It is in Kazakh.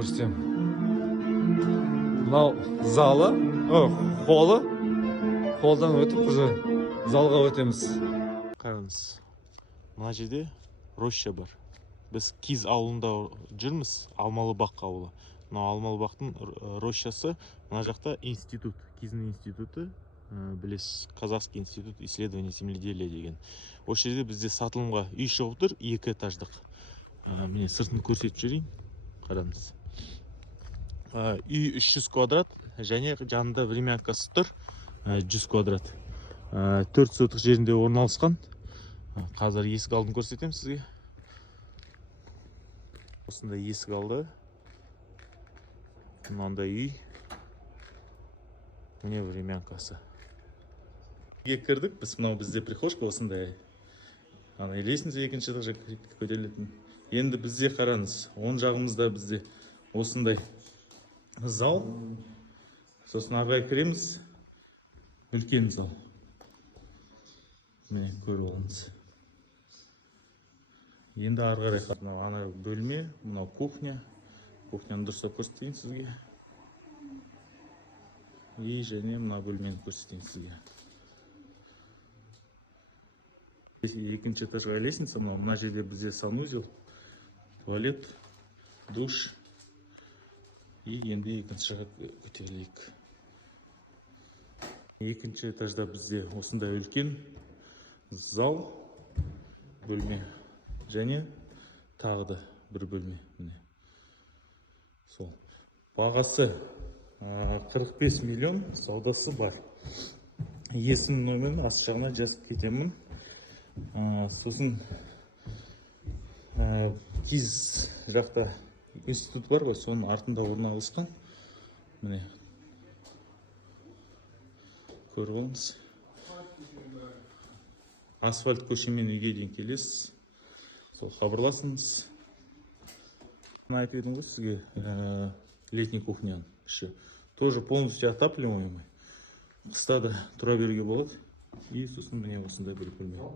көрсетемін. Мынау залы, холы. Холдан өтіп уже залға өтеміз. Қараңыз, мына жерде роща бар. Біз Киз ауылында жүрміз, Алмалыбақ ауылы. Мына Алмалыбақтың рощасы, мына жақта институт, Киздің институты, білесіз, Казахский институт исследования земледелия деген. Осы жерде бізде сатылымға үй шығып тұр, 2 этаждық. Міне сыртын көрсетіп жүрейін, қараңыз. Үй 300 квадрат, және жанында времянкасы тұр, 100 квадрат. 4 сотық жерінде орналасқан. Қазір есік алдын көрсетем сізге. Осында есік алды. Мынандай үй. Міне времянкасы. Үйге кірдік, біз мынау бізде прихожка осындай. Лестница екінші этажға көтерілетін. Енді бізде қараңыз, оң жағымызда бізде осындай зал. Сосын арғай кіреміз. Үлкен зал. Міне көріп алыңыз. Енді арғарай мынау ана бөлме, мынау кухня. Кухняны дұрыстап көрсетейін сізге. И және мына бөлмені көрсетейін сізге. Екінші этажға лестница, мына жерде бізде санузел, туалет, душ. И енді екіншіге көтерілейік. Екінші этажда бізде осындай үлкен зал, бөлме және тағы да бір бөлме. Сол. Бағасы 45 миллион, саудасы бар. Есім номерін ас жағына жазып кетемін. Сосын Киз жақта институт бар ғой, соның артында орналасқан. Міне көріп алыңыз. Асфальт көшемен үйге дейін келесіз. Сол хабарласыңыз. Айтып едім ғой сізге, летний кухняның іші. Тоже полностью отапливаемый. Қыста да тұра беруге болады. И сосын міне осындай бір бөлме.